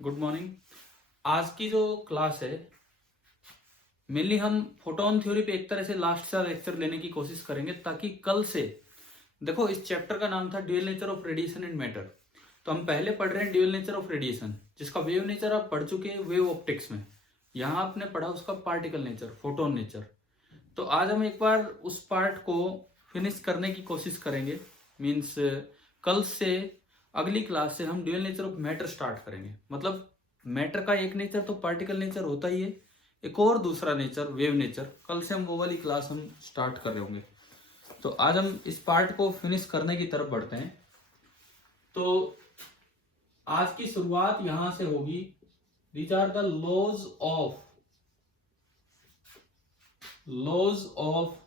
Good morning. आज की जो क्लास है मेनली हम फोटोन थ्योरी पे एक तरह से लास्ट सा लेक्चर लेने की कोशिश करेंगे ताकि कल से देखो, इस चैप्टर का नाम था dual nature of radiation and matter. तो हम पहले पढ़ रहे हैं ड्यूअल नेचर ऑफ रेडिएशन, जिसका वेव नेचर आप पढ़ चुके हैं वेव ऑप्टिक्स में। यहाँ आपने पढ़ा उसका पार्टिकल नेचर, फोटोन नेचर। तो आज हम एक बार उस पार्ट को फिनिश करने की कोशिश करेंगे। मीन्स कल से अगली क्लास से हम dual nature of matter start करेंगे। मतलब मैटर का एक नेचर तो पार्टिकल नेचर होता ही है, एक और दूसरा नेचर वेव नेचर। कल से हम वो वाली क्लास हम स्टार्ट कर रहे होंगे। तो आज हम इस पार्ट को फिनिश करने की तरफ बढ़ते हैं। तो आज की शुरुआत यहां से होगी। These are the laws of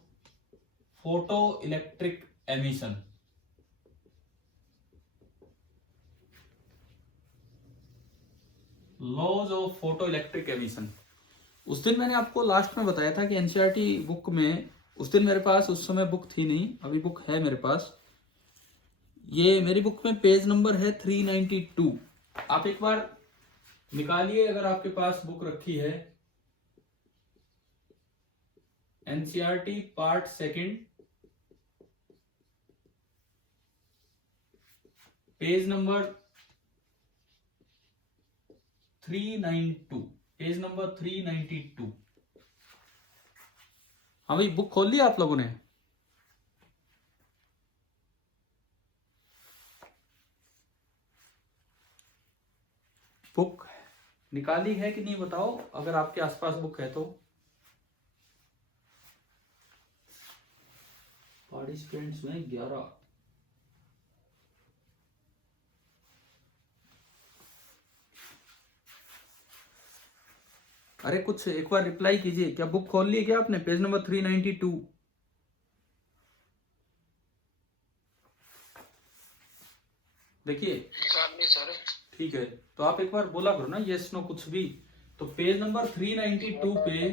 photoelectric emission. Laws of photoelectric emission. उस दिन मैंने आपको लास्ट में बताया था कि एनसीईआरटी बुक में, उस दिन मेरे पास उस समय बुक थी नहीं, अभी बुक है मेरे पास। ये मेरी बुक में पेज नंबर है 392। आप एक बार निकालिए अगर आपके पास बुक रखी है। NCERT part second, page number 392। Page number 392। हाँ भाई, बुक खोल लिया आप लोगों ने? बुक निकाली है कि नहीं बताओ, अगर आपके आसपास बुक है तो। पार्टिसिपेंट्स में 11। अरे कुछ एक बार रिप्लाई कीजिए। क्या बुक खोल ली क्या आपने? Page number 392। देखिए, ठीक है, तो आप एक बार बोला करो ना यस नो कुछ भी। तो पेज नंबर 392 पे,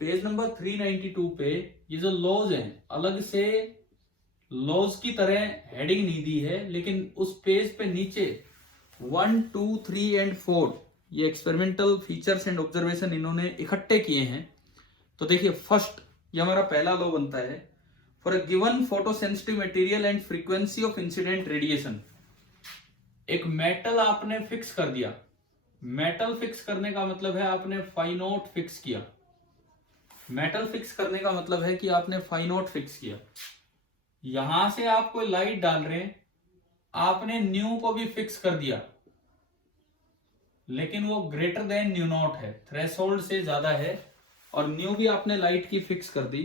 पेज नंबर 392 पे ये जो लॉज है, अलग से लॉज की तरह हेडिंग नहीं दी है, लेकिन उस पेज पे नीचे 1, 2, 3 एंड 4 ये एक्सपेरिमेंटल फीचर्स एंड ऑब्जर्वेशन इन्होंने इकट्ठे किए हैं। तो देखिए, फर्स्ट ये हमारा पहला लॉ बनता है। For a given photo sensitive material and frequency of incident radiation. एक मेटल आपने फिक्स कर दिया। मेटल फिक्स करने का मतलब है आपने फाई नॉट फिक्स किया। मेटल फिक्स करने का मतलब है कि आपने फाई नॉट फिक्स किया। यहां से आप कोई लाइट डाल रहे हैं, आपने न्यू को भी फिक्स कर दिया, लेकिन वो ग्रेटर देन न्यू नॉट है, थ्रेशोल्ड से ज्यादा है, और न्यू भी आपने लाइट की फिक्स कर दी।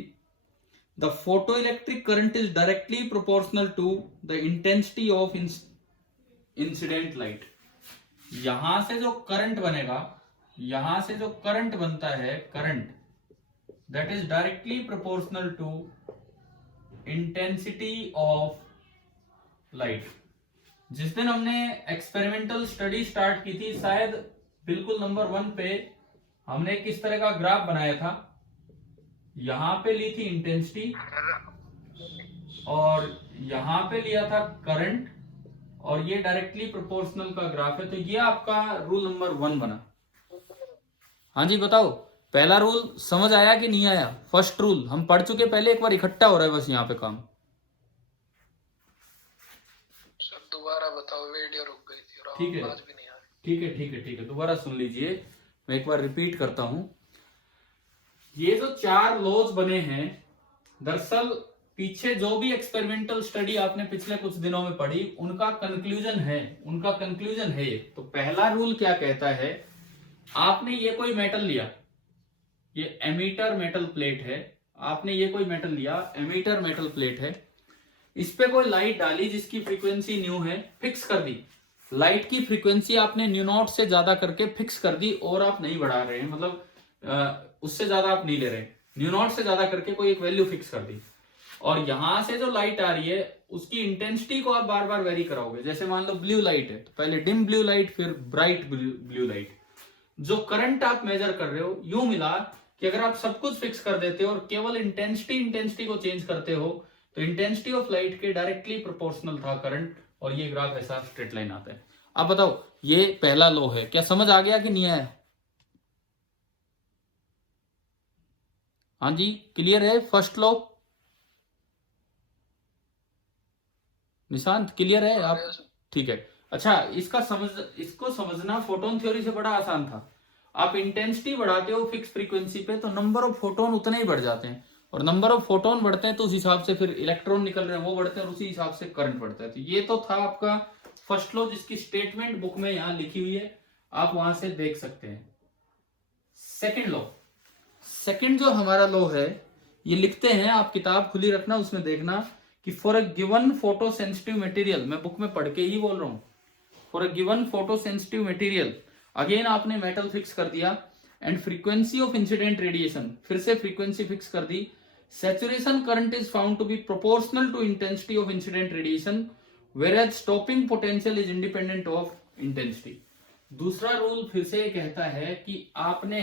The photoelectric current is directly proportional to the intensity of incident light. यहां से जो करंट बनेगा, यहां से जो करंट बनता है, current that is directly proportional to intensity of light. जिस दिन हमने एक्सपेरिमेंटल स्टडी स्टार्ट की थी, शायद बिल्कुल नंबर 1 पे हमने किस तरह का ग्राफ बनाया था। यहां पे ली थी इंटेंसिटी और यहां पे लिया था करंट, और ये डायरेक्टली प्रोपोर्शनल का ग्राफ है। तो ये आपका रूल नंबर 1 बना। हाँ जी बताओ, पहला रूल समझ आया कि नहीं आया? फर्स्ट रूल हम पढ़ चुके पहले, एक बार इकट्ठा हो रहा है बस यहाँ पे काम। सर दोबारा बताओ, वीडियो रुक गई थी और ठीक है, आवाज भी नहीं आ रही। ठीक है, ठीक है, ठीक है, दोबारा सुन लीजिए, मैं एक बार रिपीट करता हूं। ये जो 4 लॉज बने हैं, दरअसल पीछे जो भी एक्सपेरिमेंटल स्टडी आपने पिछले कुछ दिनों में पढ़ी, उनका कंक्लूजन है, उनका कंक्लूजन है ये। तो पहला रूल क्या कहता है, आपने ये कोई मेटल लिया, ये एमीटर मेटल प्लेट है, आपने ये कोई मेटल लिया, एमीटर मेटल प्लेट है, इस पे कोई लाइट डाली जिसकी फ्रीक्वेंसी न्यू है, फिक्स कर दी। लाइट की फ्रीक्वेंसी आपने न्यू नॉट से ज्यादा करके फिक्स कर दी, और आप नहीं बढ़ा रहे हैं, मतलब उससे ज्यादा आप नहीं ले रहे, न्यू नॉट से ज्यादा करके कोई एक वैल्यू फिक्स कर दी। और यहां से जो लाइट आ रही है उसकी इंटेंसिटी को आप बार बार वेरी कराओगे। जैसे मान लो ब्लू लाइट है, तो पहले डिम ब्लू लाइट, फिर ब्राइट ब्लू लाइट। जो करंट आप मेजर कर रहे हो, यूं मिला कि अगर आप सब कुछ फिक्स कर देते हो और केवल इंटेंसिटी को चेंज करते हो, तो इंटेंसिटी ऑफ लाइट के डायरेक्टली प्रोपोर्शनल था करंट, और ये ग्राफ ऐसा स्ट्रेट लाइन आता है। अब बताओ ये पहला लॉ है, क्या समझ आ गया कि नहीं आया? हाँ जी, क्लियर है फर्स्ट लॉ? निशांत क्लियर है हाँ आप? गया सर। ठीक है। अच्छा, इसको समझना फोटोन थ्योरी से बड़ा आसान था। आप इंटेंसिटी बढ़ाते हो फिक्स फ्रीक्वेंसी पे तो नंबर ऑफ फोटोन उतने ही बढ़ जाते हैं, और नंबर ऑफ फोटोन बढ़ते हैं तो उस हिसाब से फिर इलेक्ट्रॉन निकल रहे हैं वो बढ़ते हैं, और उसी हिसाब से करंट बढ़ता है। तो ये तो था आपका फर्स्ट लॉ, जिसकी स्टेटमेंट बुक में यहां लिखी हुई है, आप वहां से देख सकते हैं। सेकेंड लॉ, सेकेंड जो हमारा लॉ है, ये लिखते हैं, आप किताब खुली रखना, उसमें देखना कि for a given photo sensitive material, मैं बुक में पढ़ के ही बोल रहा हूं, for a given photo sensitive material, again आपने मेटल फिक्स कर दिया, and frequency of incident radiation, फिर से फ्रीक्वेंसी फिक्स कर दी, saturation current is found to be proportional to intensity of incident radiation, whereas stopping potential is independent of intensity। दूसरा rule फिर से कहता है कि आपने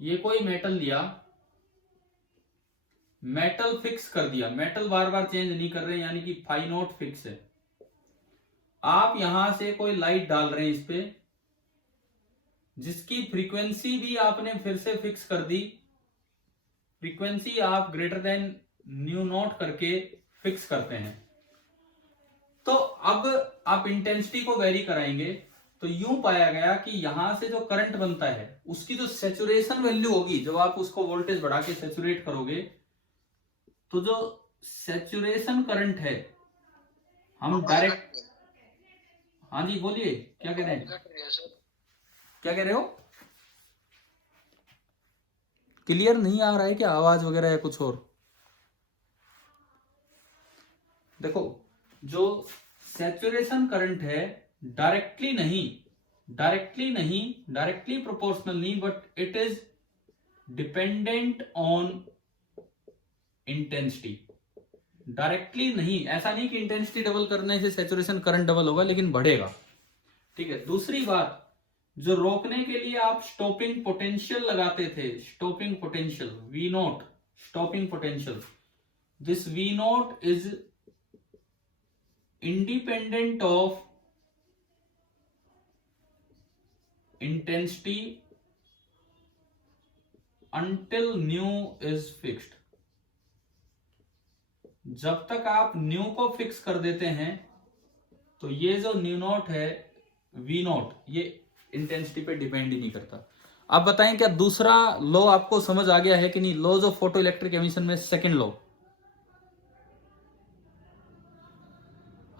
ये कोई मेटल लिया, मेटल फिक्स कर दिया, मेटल बार बार चेंज नहीं कर रहे, यानी कि फाई नॉट फिक्स है। आप यहां से कोई लाइट डाल रहे हैं इस पे, जिसकी फ्रीक्वेंसी भी आपने फिर से फिक्स कर दी, फ्रीक्वेंसी आप ग्रेटर देन न्यू नॉट करके फिक्स करते हैं। तो अब आप इंटेंसिटी को वेरी कराएंगे, तो यूं पाया गया कि यहां से जो करंट बनता है उसकी जो सैचुरेशन वैल्यू होगी, जब आप उसको वोल्टेज बढ़ा के सैचुरेट करोगे, तो जो सैचुरेशन करंट है, हम डायरेक्ट, हाँ जी बोलिए क्या कह रहे हैं, घट रही है सर। क्या कह रहे हो? क्लियर नहीं आ रहा है क्या आवाज वगैरह है कुछ और? देखो, जो सैचुरेशन करंट है, डायरेक्टली नहीं, डायरेक्टली प्रोपोर्शनल नहीं, but it is dependent on intensity. Directly नहीं, ऐसा नहीं कि इंटेंसिटी डबल करने से सैचुरेशन करंट डबल होगा, लेकिन बढ़ेगा। ठीक है। दूसरी बात, जो रोकने के लिए आप स्टॉपिंग पोटेंशियल लगाते थे, stopping potential V naught, stopping potential, this V naught is independent of intensity until nu is fixed. जब तक आप न्यू को फिक्स कर देते हैं, तो ये जो न्यू नॉट है, वी नॉट, ये इंटेंसिटी पे डिपेंड ही नहीं करता। आप बताएं क्या दूसरा लॉ आपको समझ आ गया है कि नहीं? Laws of photoelectric emission में सेकंड लॉ।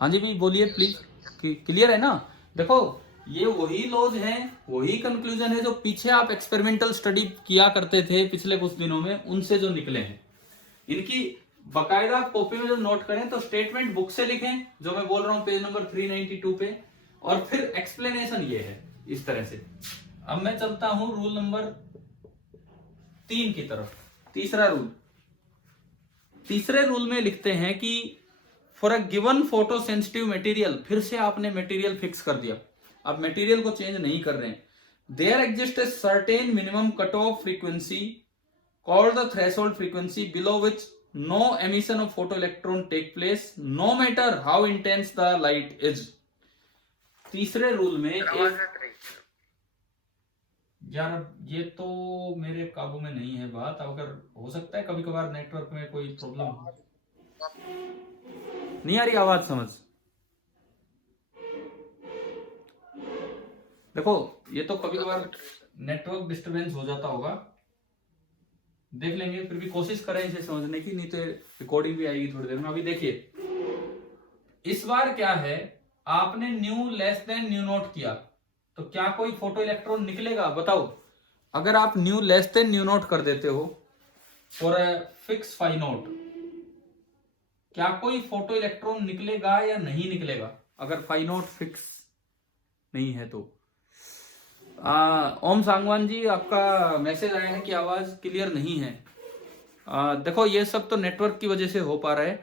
हाँ जी भाई बोलिए प्लीज, क्लियर है ना? देखो, ये वही लॉज हैं, वही कंक्लूजन है जो पीछे आप एक्सपेरिमेंटल स्टडी किया करते थे पिछले कुछ दिनों में, उनसे जो निकले हैं। इनकी बकायदा कॉपी में जो नोट करें तो स्टेटमेंट बुक से लिखें, जो मैं बोल रहा हूं पेज नंबर 392 पे, और फिर एक्सप्लेनेशन ये है इस तरह से। अब मैं चलता हूं रूल नंबर 3 की तरफ। तीसरा रूल, तीसरे रूल में लिखते हैं कि for a given photo sensitive material, फिर से आपने मटेरियल फिक्स कर दिया, अब मटेरियल को चेंज नहीं कर रहे हैं। There exist a certain minimum cut off frequency called the threshold frequency below which no emission of photoelectron take place no matter how intense the light is। तीसरे rule में यार ये तो मेरे काबू में नहीं है बात, अगर हो सकता है कभी कभार नेटवर्क में कोई प्रॉब्लम हो। नहीं आ रही आवाज समझ? देखो, ये तो कभी कभार नेटवर्क डिस्टरबेंस हो जाता होगा, देख लेंगे, फिर भी कोशिश करें इसे समझने की, नहीं तो रिकॉर्डिंग भी आएगी थोड़ी देर में। अभी देखिए, इस बार क्या है, आपने new less than nu note किया, तो क्या कोई फोटो इलेक्ट्रॉन निकलेगा? बताओ, अगर आप nu less than nu naught कर देते हो for a fix phi naught, क्या कोई फोटो इलेक्ट्रॉन निकलेगा या नहीं निकलेगा अगर फाई नोट फिक्स नहीं है तो? ओम सांगवान जी, आपका मैसेज आया है कि आवाज क्लियर नहीं है। देखो, ये सब तो नेटवर्क की वजह से हो पा रहा है।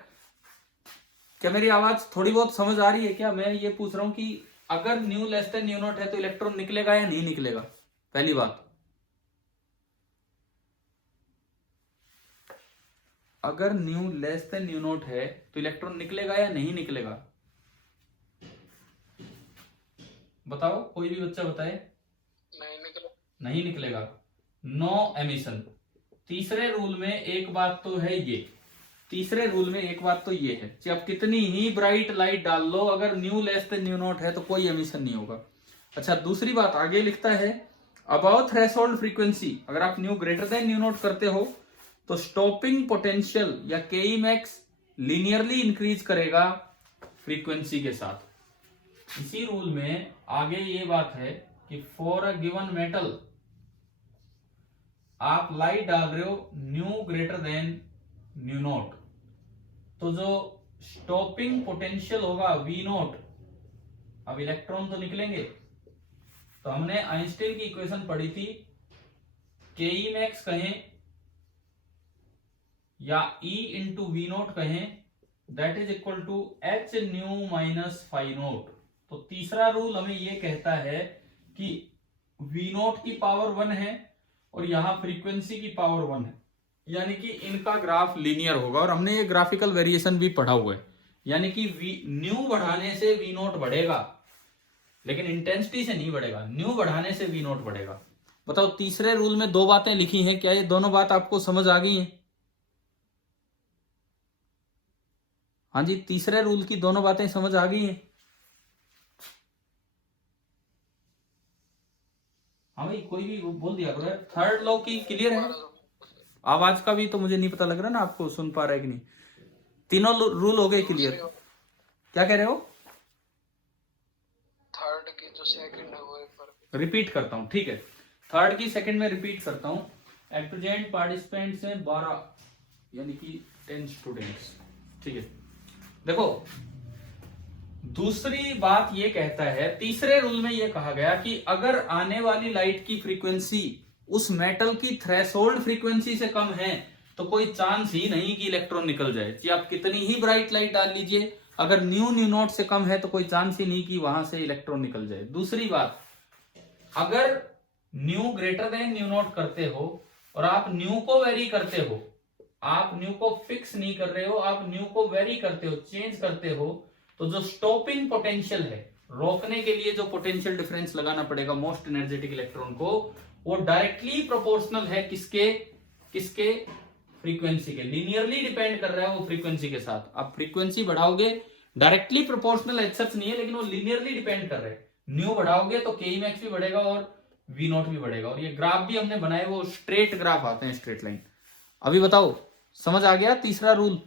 क्या मेरी आवाज थोड़ी बहुत समझ आ रही है क्या? मैं ये पूछ रहा हूं कि अगर new less than new not है तो इलेक्ट्रॉन निकलेगा या नहीं निकलेगा? पहली बात, अगर new less than new not है तो इलेक्ट्रॉन निकलेगा या नहीं निकलेगा? बताओ, कोई भी बच्चा बताए। नहीं निकला। नहीं निकलेगा, नो एमिशन। तीसरे रूल में एक बात तो है ये, तीसरे रूल में एक बात तो ये है कि अब कितनी ही ब्राइट लाइट डाल लो, अगर new less than new not है तो कोई एमिशन नहीं होगा। अच्छा, दूसरी बात आगे लिखता है अबाउट थ्रेशोल्ड फ्रीक्वेंसी, अगर आप new greater than new not करते हो तो स्टॉपिंग पोटेंशियल या के मैक्स लीनियरली इंक्रीज करेगा फ्रीक्वेंसी के साथ। इसी रूल में आगे ये बात है कि फॉर अ गिवन मेटल आप लाइट डाल रहे हो new greater than new not, तो जो स्टॉपिंग पोटेंशियल होगा वी नॉट, अब इलेक्ट्रॉन तो निकलेंगे, तो हमने आइंस्टाइन की इक्वेशन पढ़ी थी, के ई मैक्स कहें या E इंटू वी नोट कहें, that is equal to h nu minus phi naught. तो तीसरा रूल हमें यह कहता है कि वी नोट की पावर 1 है और यहां फ्रीक्वेंसी की पावर 1 है, यानी कि इनका ग्राफ लीनियर होगा। और हमने ये ग्राफिकल वेरिएशन भी पढ़ा हुआ है, यानी कि न्यू बढ़ाने से वी नोट बढ़ेगा लेकिन इंटेंसिटी से नहीं बढ़ेगा, न्यू बढ़ाने से वी नोट बढ़ेगा। बताओ, तीसरे रूल में दो बातें लिखी हैं, क्या ये दोनों बात आपको समझ आ गई हैं? हाँ जी, तीसरे रूल की दोनों बातें समझ आ गई हैं? हाँ भाई, कोई भी बोल दिया करो। थर्ड लॉ की क्लियर है? आवाज का भी तो मुझे नहीं पता लग रहा ना आपको सुन पा रहा है कि नहीं। तीनों रूल हो गए क्लियर? क्या कह रहे हो? थर्ड की जो सेकंड है वो एक बार रिपीट करता हूं, ठीक है। थर्ड की सेकंड में रिपीट करता हूं। एट प्रेजेंट पार्टिसिपेंट्स हैं 12, यानी कि 10 स्टूडेंट्स, ठीक है। देखो, दूसरी बात ये कहता है, तीसरे रूल में ये कहा गया कि अगर आने वाली लाइट की फ्रीक्वेंसी उस मेटल की थ्रेशोल्ड फ्रीक्वेंसी से कम है तो कोई चांस ही नहीं कि इलेक्ट्रॉन निकल जाए, कि आप कितनी ही ब्राइट लाइट डाल लीजिए, अगर न्यू नॉट से कम है तो कोई चांस ही नहीं कि वहां से इलेक्ट्रॉन निकल जाए। दूसरी बात, अगर new greater than new not करते हो और आप न्यू को वेरी करते हो, आप न्यू को फिक्स नहीं कर रहे हो, आप न्यू को वेरी करते हो, चेंज करते हो, तो जो स्टॉपिंग पोटेंशियल है, रोकने के लिए जो पोटेंशियल डिफरेंस लगाना पड़ेगा मोस्ट एनर्जेटिक इलेक्ट्रॉन को, वो डायरेक्टली प्रोपोर्शनल है किसके किसके फ्रीक्वेंसी के, लीनियरली डिपेंड कर रहा है वो फ्रीक्वेंसी के साथ। आप फ्रीक्वेंसी बढ़ाओगे, डायरेक्टली प्रोपोर्शनल एज सच नहीं है लेकिन वो लीनियरली डिपेंड कर रहे हैं। न्यू बढ़ाओगे तो के मैक्स भी बढ़ेगा और वी नॉट भी बढ़ेगा। और ये ग्राफ भी हमने बनाए, वो स्ट्रेट ग्राफ आते हैं, स्ट्रेट लाइन। अभी बताओ, समझ आ गया तीसरा रूल?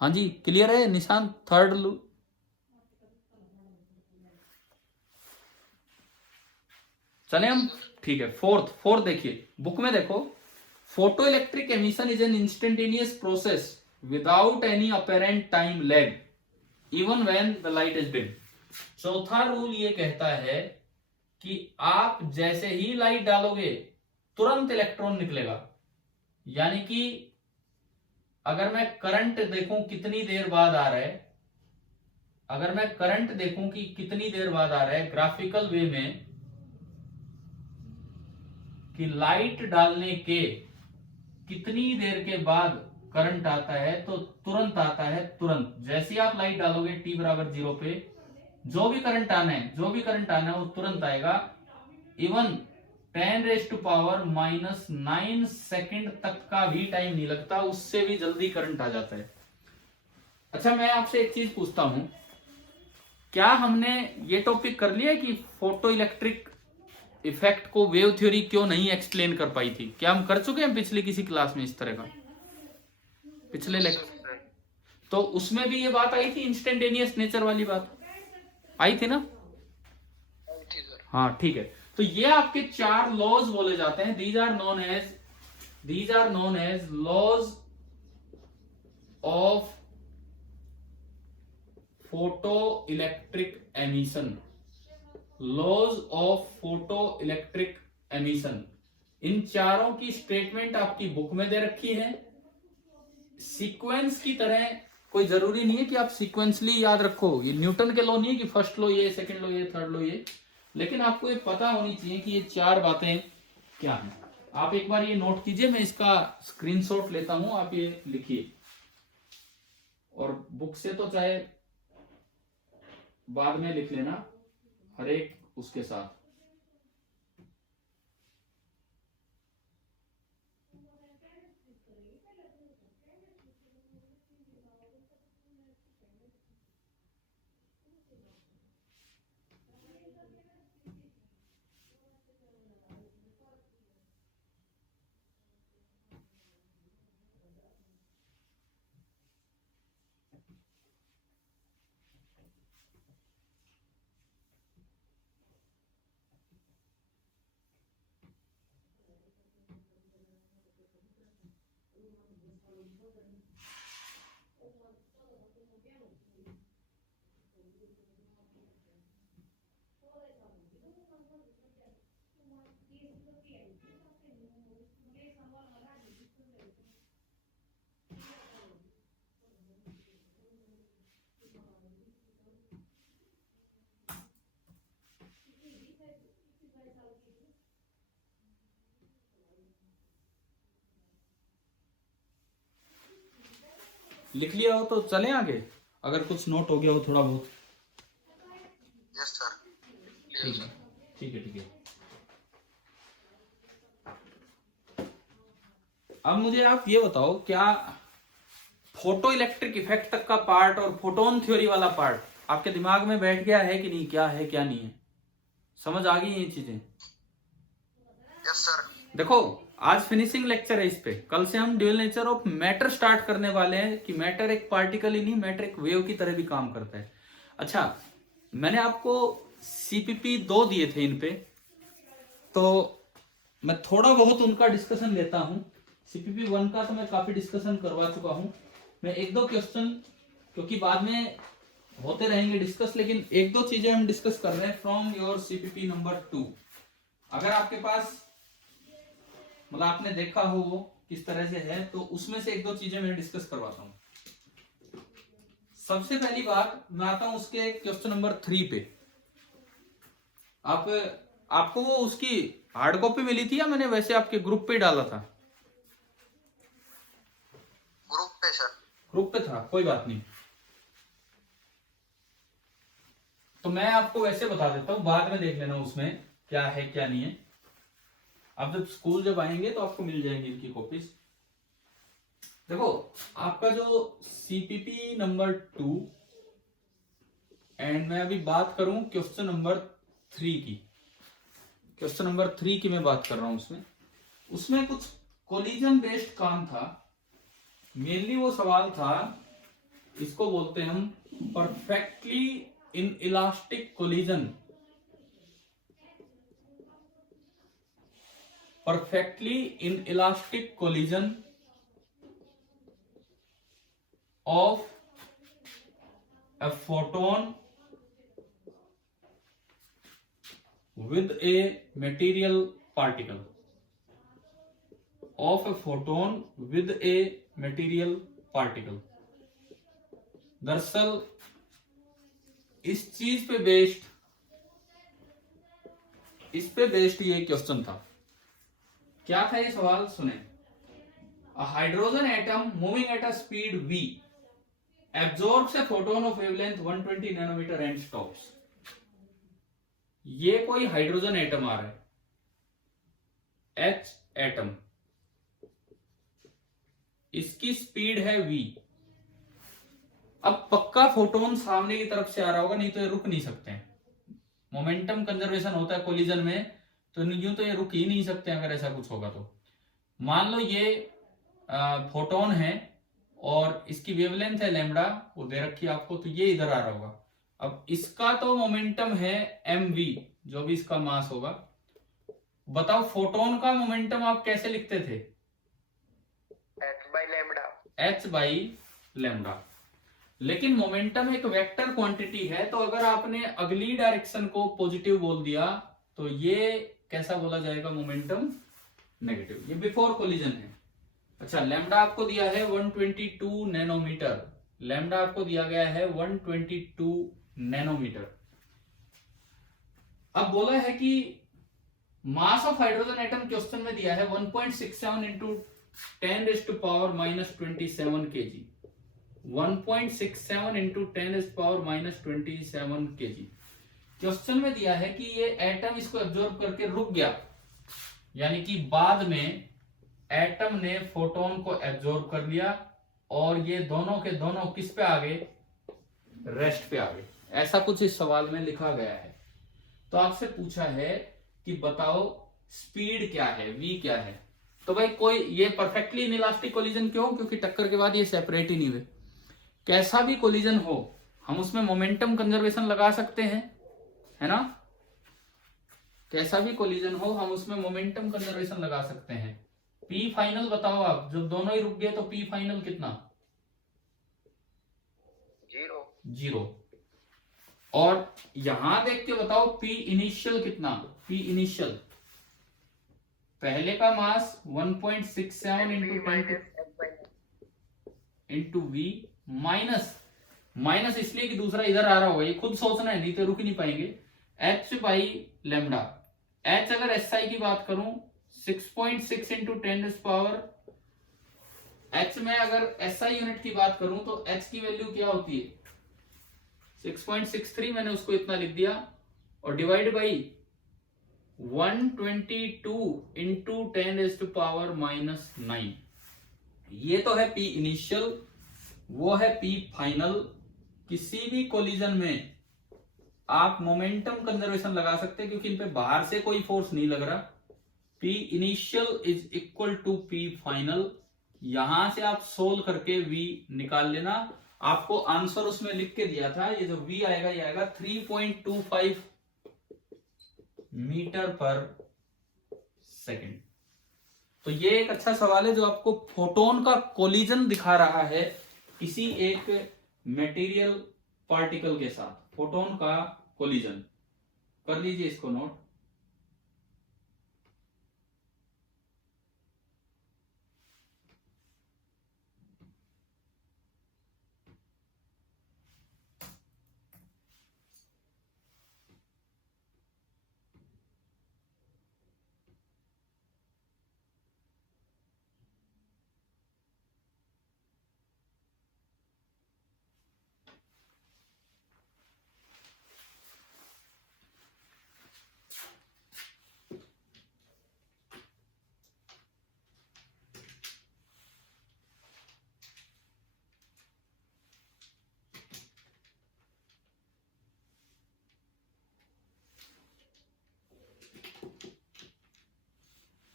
हाँ जी, क्लियर है निशान? थर्ड रूल चले हम, ठीक है। फोर्थ देखिए, बुक में देखो, photo electric emission is an instantaneous process without any apparent time lag even when the light is dim. चौथा रूल ये कहता है कि आप जैसे ही लाइट डालोगे तुरंत इलेक्ट्रॉन निकलेगा, यानी कि अगर मैं करंट देखूं कितनी देर बाद आ रहा है, अगर मैं करंट देखूं कि कितनी देर बाद आ रहा है ग्राफिकल वे में, कि लाइट डालने के कितनी देर के बाद करंट आता है, तो तुरंत आता है, तुरंत। जैसे ही आप लाइट डालोगे t बराबर 0 पे, जो भी करंट आना है वो तुरंत आएगा। इवन 10⁻⁻⁹ सेकंड तक का भी टाइम नहीं लगता, उससे भी जल्दी करंट आ जाता है। अच्छा, मैं आपसे एक चीज पूछता हूं, क्या हमने ये टॉपिक कर लिया कि फोटो इलेक्ट्रिक इफेक्ट को वेव थ्योरी क्यों नहीं एक्सप्लेन कर पाई थी? क्या हम कर चुके हैं पिछली किसी क्लास में इस तरह का, पिछले लेक्चर? तो उसमें भी ये बात आई थी, इंस्टेंटेनियस नेचर वाली बात आई थी ना? हाँ, ठीक है। तो ये आपके 4 लॉज बोले जाते हैं। These are known as laws of photoelectric emission, laws of photoelectric emission. इन चारों की स्टेटमेंट आपकी बुक में दे रखी है। सीक्वेंस की तरह कोई जरूरी नहीं है कि आप सीक्वेंसली याद रखो, ये न्यूटन के लॉ नहीं है कि फर्स्ट लॉ ये, सेकंड लॉ ये, थर्ड लॉ ये, लेकिन आपको ये पता होनी चाहिए कि ये 4 बातें क्या हैं। आप एक बार ये नोट कीजिए, मैं इसका स्क्रीनशॉट लेता हूं, आप ये लिखिए। और बुक से तो चाहे बाद में लिख लेना हर एक उसके साथ। लिख लिया हो तो चलें आगे, अगर कुछ नोट हो गया हो थोड़ा बहुत। Yes sir. ठीक है ठीक है ठीक है। अब मुझे आप ये बताओ, क्या फोटो इलेक्ट्रिक इफेक्ट तक का पार्ट और फोटोन थ्योरी वाला पार्ट आपके दिमाग में बैठ गया है कि नहीं, क्या है क्या नहीं है, समझ आ गई ये चीजें? Yes sir. देखो आज फिनिशिंग लेक्चर है इस पे, कल से हम dual nature of matter start करने वाले हैं कि मैटर एक पार्टिकल ही नहीं, मैटर एक वेव की तरह भी काम करता है। अच्छा, मैंने आपको CPP 2 दिए थे इन पे, तो मैं थोड़ा बहुत उनका डिस्कशन लेता हूं। CPP 1 का तो मैं काफी डिस्कशन करवा चुका हूं। मैं एक दो क्वेश्चन, क्योंकि बाद में होते रहेंगे डिस्कस, लेकिन एक दो चीजें हम डिस्कस कर रहे हैं फ्रॉम योर CPP नंबर 2। अगर आपके पास मतलब आपने देखा हो वो किस तरह से है, तो उसमें से एक दो चीजें मैं डिस्कस करवाता हूं। सबसे पहली बात मैं आता हूं उसके क्वेश्चन नंबर 3 पे। आपको वो उसकी हार्ड कॉपी मिली थी या मैंने वैसे आपके ग्रुप पे डाला था? ग्रुप पे सर। ग्रुप पे था, कोई बात नहीं। तो मैं आपको वैसे बता देता हूं, बाद में देख लेना उसमें क्या है क्या नहीं है। आप जब स्कूल जब आएंगे तो आपको मिल जाएंगी इनकी कॉपीज। देखो आपका जो CPP नंबर 2 एंड मैं अभी बात करूं क्वेश्चन नंबर 3 की। क्वेश्चन नंबर 3 की मैं बात कर रहा हूं। उसमें कुछ कोलिजन बेस्ड काम था। मेनली वो सवाल था, इसको बोलते हैं हम perfectly in elastic collision. perfectly in elastic collision of a photon with a material particle, of a photon with a material particle। दरअसल इस चीज पे बेस्ड ये क्वेश्चन था। क्या था ये सवाल, सुने। A hydrogen atom moving at a speed v absorbs a photon of wavelength 120 nanometer and stops। ये कोई हाइड्रोजन एटम आ रहा है, H एटम, इसकी स्पीड है v। अब पक्का फोटोन सामने की तरफ से आ रहा होगा, नहीं तो ये रुक नहीं सकते हैं। मोमेंटम कंजर्वेशन होता है कोलिजन में, तो यूं तो ये रुक ही नहीं सकते अगर ऐसा कुछ होगा तो। मान लो ये फोटोन है और इसकी वेवलेंथ है लैम्बडा, वो दे रखी है आपको, तो ये इधर आ रहा होगा। अब इसका तो मोमेंटम है mv, जो भी इसका मास होगा। बताओ फोटोन का मोमेंटम आप कैसे लिखते थे? h by lambda. लेकिन मोमेंटम एक वेक्टर क्वांटिटी है, तो अगर आपने अगली डायरेक्शन को पॉजिटिव बोल दिया तो ये कैसा बोला जाएगा? Momentum negative. ये बिफोर कोलिजन है। अच्छा, लैम्डा आपको दिया है 122 नैनोमीटर। लैम्डा आपको दिया गया है 122 नैनोमीटर। अब बोला है कि mass of hydrogen atom question में दिया है 1.67 into 10⁻⁻27 kg। 1.67 into 10⁻⁻27 kg। Question में दिया है कि ये एटम इसको एब्जॉर्ब करके रुक गया, यानी कि बाद में एटम ने फोटोन को एब्जॉर्ब कर लिया और ये दोनों के दोनों किस पे आ गए, रेस्ट पे आ गए। ऐसा कुछ इस सवाल में लिखा गया है। तो आपसे पूछा है कि बताओ स्पीड क्या है, v क्या है। तो भाई कोई ये परफेक्टली इनइलास्टिक कोलिजन क्यों, क्योंकि टक्कर के बाद ये सेपरेट ही नहीं हुए। कैसा भी कोलिजन हो हम उसमें मोमेंटम कंजर्वेशन लगा सकते हैं, है ना। कैसा भी कोलिजन हो हम उसमें मोमेंटम कंजर्वेशन लगा सकते हैं। पी फाइनल बताओ आप, जब दोनों ही रुक गए तो पी फाइनल कितना, 0। और यहां देख के बताओ पी इनिशियल कितना, पी इनिशियल पहले का मास 1.67 इंटू वी माइनस इसलिए कि दूसरा इधर आ रहा होगा, ये खुद सोचना है, नहीं तो रुक नहीं पाएंगे। h बाई लेमडा, h अगर SI की बात करूं 6.6 इंटू 10⁻, h में अगर SI यूनिट की बात करूं तो h की वैल्यू क्या होती है 6.63, मैंने उसको इतना लिख दिया, और डिवाइड बाई 122 इंटू 10⁻⁻9। ये तो है पी इनिशियल, वो है पी फाइनल। किसी भी कोलिजन में आप मोमेंटम कंजर्वेशन लगा सकते हैं क्योंकि इन पे बाहर से कोई फोर्स नहीं लग रहा। P initial is equal to P final. यहां से आप सोल्व करके v निकाल लेना। आपको आंसर उसमें लिख के दिया था, ये जो v आएगा ये आएगा 3.25 मीटर पर सेकेंड। तो ये एक अच्छा सवाल है जो आपको फोटोन का कोलिजन दिखा रहा है किसी एक मटेरियल पार्टिकल के साथ। फोटोन का कोलिजन कर लीजिए इसको नोट।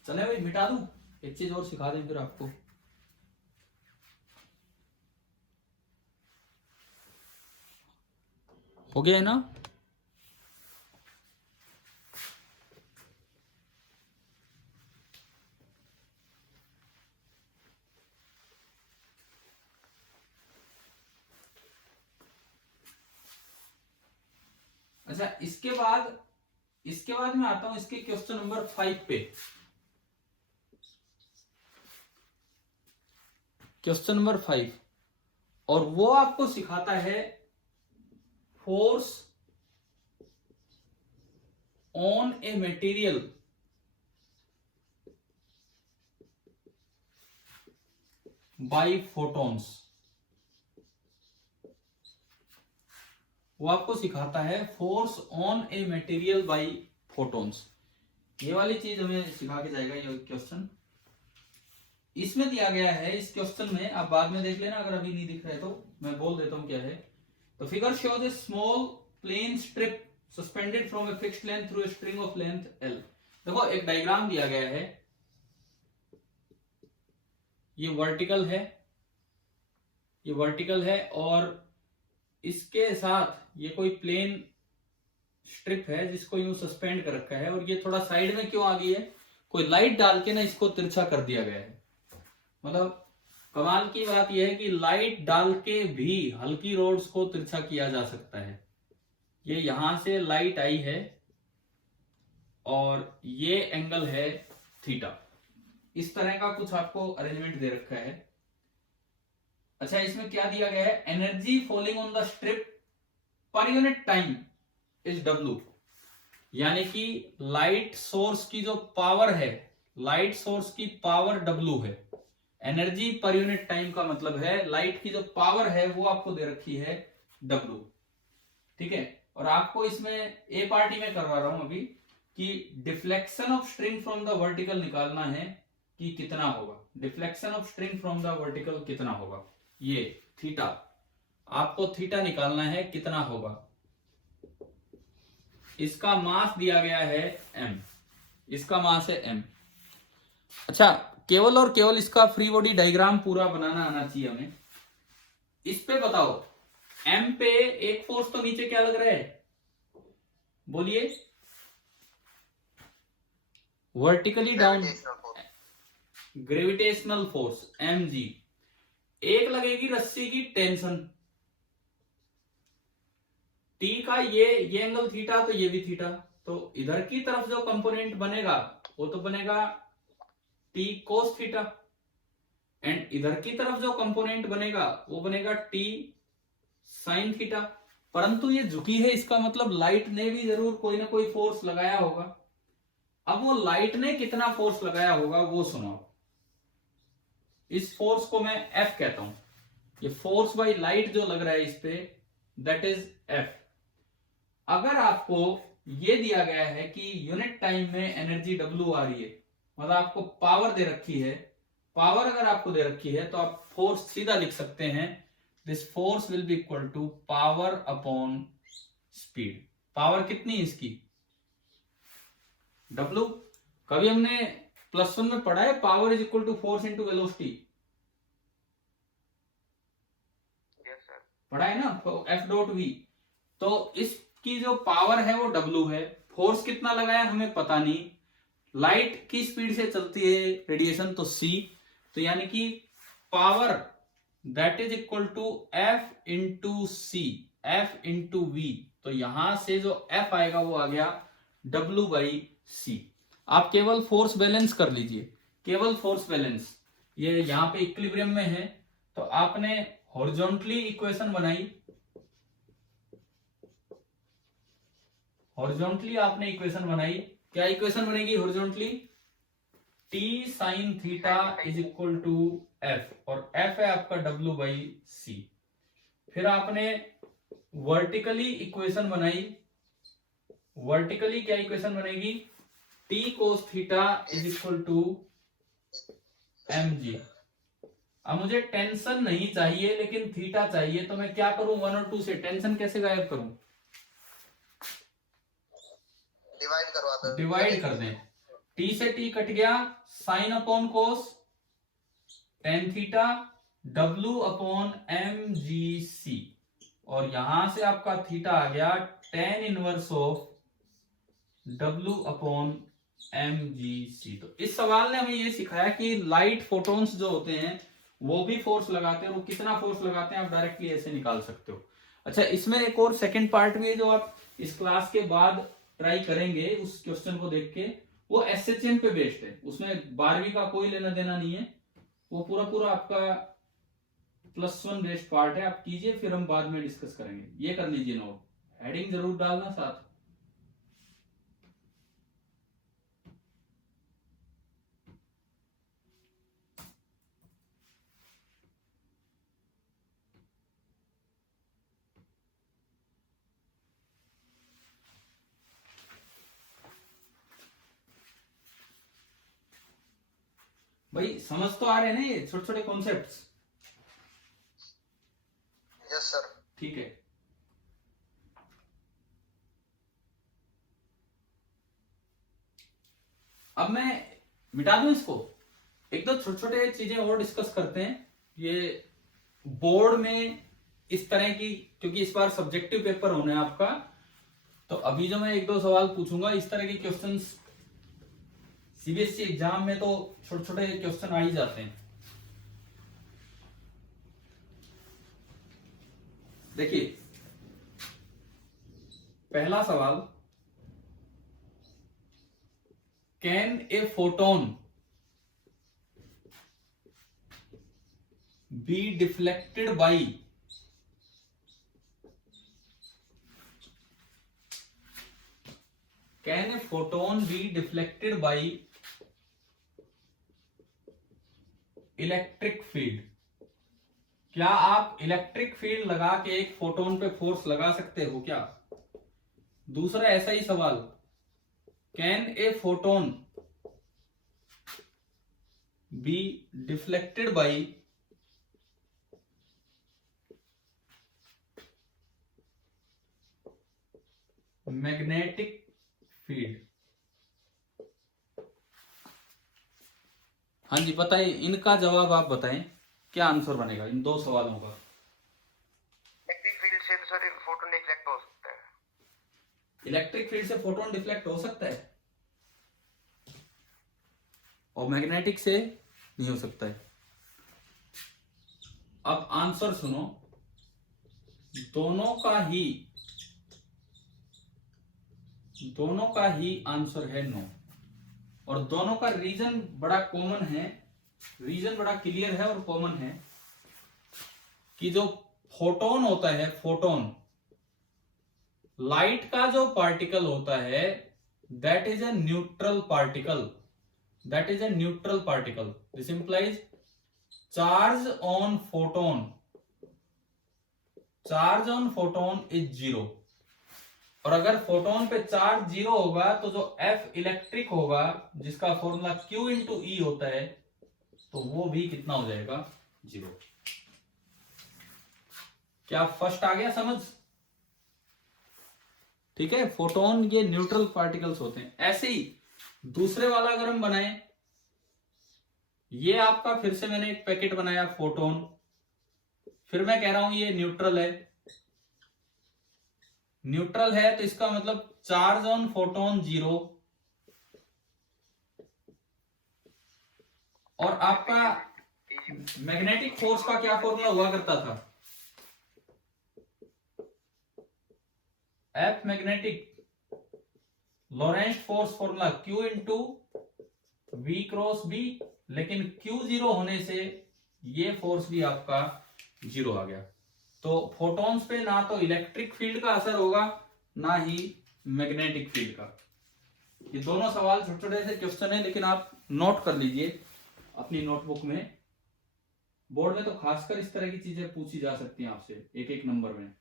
चले भाई मिटा दूं, एक चीज और सिखा दें फिर आपको। हो गया है ना। अच्छा इसके बाद मैं आता हूं इसके क्वेश्चन नंबर 5 पे। क्वेश्चन नंबर 5, और वो आपको सिखाता है force on a material by photons. वो आपको सिखाता है force on a material by photons. ये वाली चीज हमें सिखा के जाएगा ये क्वेश्चन। इसमें दिया गया है, इस क्वेश्चन में आप बाद में देख लेना, अगर अभी नहीं दिख रहा है तो मैं बोल देता हूं क्या है। तो figure shows a small plane strip suspended from a fixed length through a string of length L। देखो एक डायग्राम दिया गया है, ये वर्टिकल है, ये वर्टिकल है, और इसके साथ ये कोई प्लेन स्ट्रिप है जिसको यूं सस्पेंड कर रखा है, और ये थोड़ा साइड में क्यों आ गई है, कोई लाइट डाल के ना इसको तिरछा कर दिया गया है। मतलब कमाल की बात यह है कि लाइट डाल के भी हल्की रोड्स को तिरछा किया जा सकता है। ये यहां से लाइट आई है और ये एंगल है थीटा। इस तरह का कुछ आपको अरेंजमेंट दे रखा है। अच्छा इसमें क्या दिया गया है, energy falling on the strip per unit time is W। यानी कि लाइट सोर्स की जो पावर है, लाइट सोर्स की पावर W है। एनर्जी पर यूनिट टाइम का मतलब है लाइट की जो पावर है वो आपको दे रखी है W, ठीक है। और आपको इसमें ए पार्टी में करवा रहा हूं अभी कि deflection of string from the vertical निकालना है कि कितना होगा। Deflection of string from the vertical कितना होगा, ये थीटा, आपको थीटा निकालना है कितना होगा। इसका मास दिया गया है m, इसका मास है m। अच्छा, केवल और केवल इसका फ्री बॉडी डायग्राम पूरा बनाना आना चाहिए हमें। इस पे बताओ m पे एक फोर्स तो नीचे क्या लग रहा है, बोलिए, vertically down gravitational force mg। एक लगेगी रस्सी की टेंशन T का, ये एंगल थीटा तो ये भी थीटा, तो इधर की तरफ जो कंपोनेंट बनेगा वो तो बनेगा T कोस थीटा, एंड इधर की तरफ जो कंपोनेंट बनेगा वो बनेगा T साइन थीटा। परंतु ये झुकी है, इसका मतलब लाइट ने भी जरूर कोई ना कोई फोर्स लगाया होगा। अब वो लाइट ने कितना फोर्स लगाया होगा वो सुनो। इस फोर्स को मैं F कहता हूं, ये फोर्स बाय लाइट जो लग रहा है इस पे, दैट इज F। अगर आपको ये दिया गया है कि यूनिट टाइम में एनर्जी W आ रही है, मतलब आपको पावर दे रखी है, पावर अगर आपको दे रखी है तो आप फोर्स सीधा लिख सकते हैं, this force will be equal to power upon speed. Power कितनी है इसकी, W। कभी हमने +1 में पढ़ा है power is equal to force into velocity, पढ़ा है ना, F.V। तो इसकी जो पावर है वो W है, फोर्स कितना लगाया हमें पता नहीं, लाइट की स्पीड से चलती है रेडिएशन तो c, तो यानी कि power that is equal to F into C, F into V। तो यहां से जो F आएगा वो आ गया W बाई C। आप केवल फोर्स बैलेंस कर लीजिए, केवल फोर्स बैलेंस, ये यहां पे इक्विलिब्रियम में है, तो आपने हॉरिजॉन्टली इक्वेशन बनाई, हॉरिजॉन्टली आपने इक्वेशन बनाई, क्या इक्वेशन बनेगी horizontally, T sine theta is equal to F, और F है आपका W बाई C। फिर आपने वर्टिकली इक्वेशन बनाई, वर्टिकली क्या इक्वेशन बनेगी, T cos theta is equal to mg। अब मुझे टेंशन नहीं चाहिए लेकिन थीटा चाहिए, तो मैं क्या करूं, 1 और 2 से टेंशन कैसे गायब करूं, डिवाइड कर दें। T से T कट गया, साइन अपॉन कोस tan theta, W upon mgc, और यहां से आपका थीटा आ गया tan inverse of W upon mgc। तो इस सवाल ने हमें ये सिखाया कि लाइट फोटॉन्स जो होते हैं वो भी फोर्स लगाते हैं, वो कितना फोर्स लगाते हैं आप डायरेक्टली ऐसे निकाल सकते हो। अच्छा, इसमें एक और सेकंड पार्ट भी है जो आप इस क्लास के बाद ट्राई करेंगे, उस क्वेश्चन को देख के, वो SHM पे बेस्ड है, उसमें 12वीं का कोई लेना देना नहीं है, वो पूरा पूरा आपका +1 बेस्ड पार्ट है, आप कीजिए, फिर हम बाद में डिस्कस करेंगे। ये कर लीजिए नोट, हेडिंग जरूर डालना साथ। भाई समझ तो आ रहे हैं ना ये छोटे छोटे कॉन्सेप्ट्स? Yes sir. ठीक है, अब मैं मिटा दूं इसको, एक दो छोटे छोटे चीजें और डिस्कस करते हैं। ये बोर्ड में इस तरह की, क्योंकि इस बार सब्जेक्टिव पेपर होना है आपका, तो अभी जो मैं एक दो सवाल पूछूंगा इस तरह के क्वेश्चंस CBSE एग्जाम में तो छोटे छोटे क्वेश्चन आ ही जाते हैं। देखिए पहला सवाल, can a photon be deflected by can a photon be deflected by electric field. क्या आप इलेक्ट्रिक फील्ड लगा के एक फोटोन पे फोर्स लगा सकते हो क्या? दूसरा ऐसा ही सवाल, can a photon be deflected by magnetic field? हाँ जी बताइए, इनका जवाब आप बताएं, क्या आंसर बनेगा इन दो सवालों का? इलेक्ट्रिक फील्ड से तो सर फोटोन डिफ्लेक्ट हो सकता है। इलेक्ट्रिक फील्ड से फोटोन डिफ्लेक्ट हो सकता है और मैग्नेटिक से नहीं हो सकता है। अब आंसर सुनो, दोनों का ही आंसर है नो। और दोनों का रीजन बड़ा कॉमन है, रीजन बड़ा क्लियर है और कॉमन है कि जो फोटोन होता है, फोटोन लाइट का जो पार्टिकल होता है, that is a neutral particle, that is a neutral particle. This implies charge on photon is zero. और अगर फोटोन पे चार्ज जीरो होगा तो जो एफ इलेक्ट्रिक होगा, जिसका फॉर्मूला Q इंटू ई होता है, तो वो भी कितना हो जाएगा? जीरो। क्या फर्स्ट आ गया समझ? ठीक है, फोटोन ये न्यूट्रल पार्टिकल्स होते हैं। ऐसे ही दूसरे वाला अगर हम बनाएं, ये आपका फिर से मैंने एक पैकेट बनाया फोटोन, फिर मैं कह रहा हूं ये न्यूट्रल है। न्यूट्रल है तो इसका मतलब चार्ज ऑन फोटोन जीरो। और आपका मैग्नेटिक फोर्स का क्या फॉर्मूला हुआ करता था? F magnetic Laurent force formula Q into V cross B, लेकिन Q जीरो होने से ये फोर्स भी आपका जीरो आ गया। तो फोटॉन्स पे ना तो इलेक्ट्रिक फील्ड का असर होगा, ना ही मैग्नेटिक फील्ड का। ये दोनों सवाल छोटे छोटे से क्वेश्चन है, लेकिन आप नोट कर लीजिए अपनी नोटबुक में। बोर्ड में तो खासकर इस तरह की चीजें पूछी जा सकती हैं आपसे एक एक नंबर में।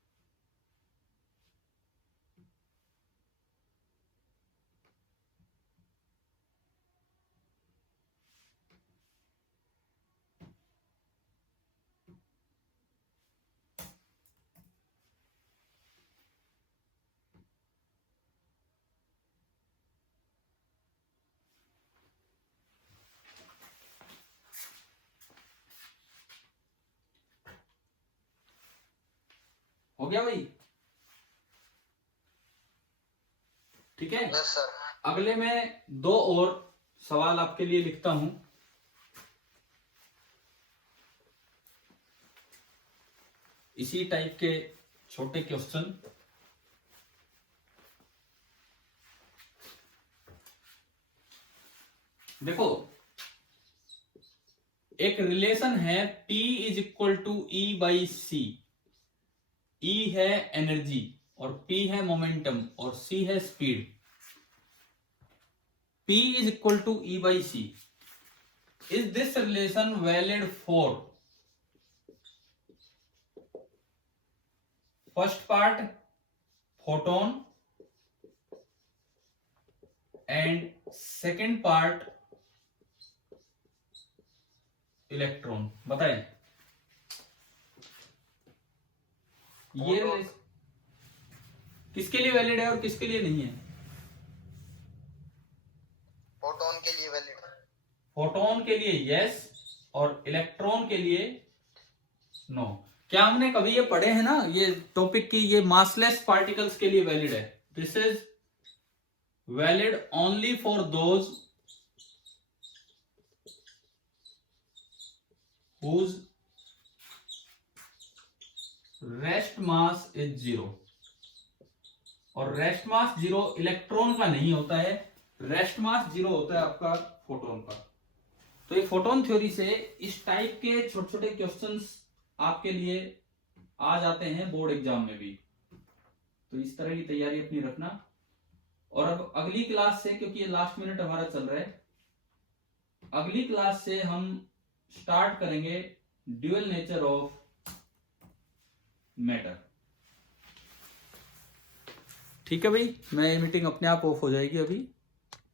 हो गया भाई? ठीक है, यस सर। अगले में दो और सवाल आपके लिए लिखता हूं। इसी टाइप के छोटे क्वेश्चन। देखो, एक रिलेशन है P is equal to E by C. E है एनर्जी और P है मोमेंटम और C है speed. P is equal to E by C. Is this relation valid for first part photon and second part electron? बताएं ये relation किसके लिए valid है और किसके लिए नहीं है? फोटोन के लिए वैलिड है। फोटोन के लिए यस और इलेक्ट्रॉन के लिए नो। क्या हमने कभी ये पढ़े हैं ना ये टॉपिक की, ये मासलेस पार्टिकल्स के लिए वैलिड है। This is valid only for those whose rest mass is zero. और रेस्ट मास जीरो इलेक्ट्रॉन का नहीं होता है, रेस्ट मास जीरो होता है आपका फोटोन का। तो ये फोटोन थ्योरी से इस टाइप के छोटे छोटे क्वेश्चंस आपके लिए आ जाते हैं बोर्ड एग्जाम में भी। तो इस तरह की तैयारी अपनी रखना। और अब अगली क्लास से, क्योंकि ये लास्ट मिनट हमारा चल रहा है, अगली क्लास से हम स्टार्ट करेंगे ड्यूअल नेचर ऑफ मैटर। ठीक है भाई, मैं मीटिंग अपने आप ऑफ हो जाएगी अभी।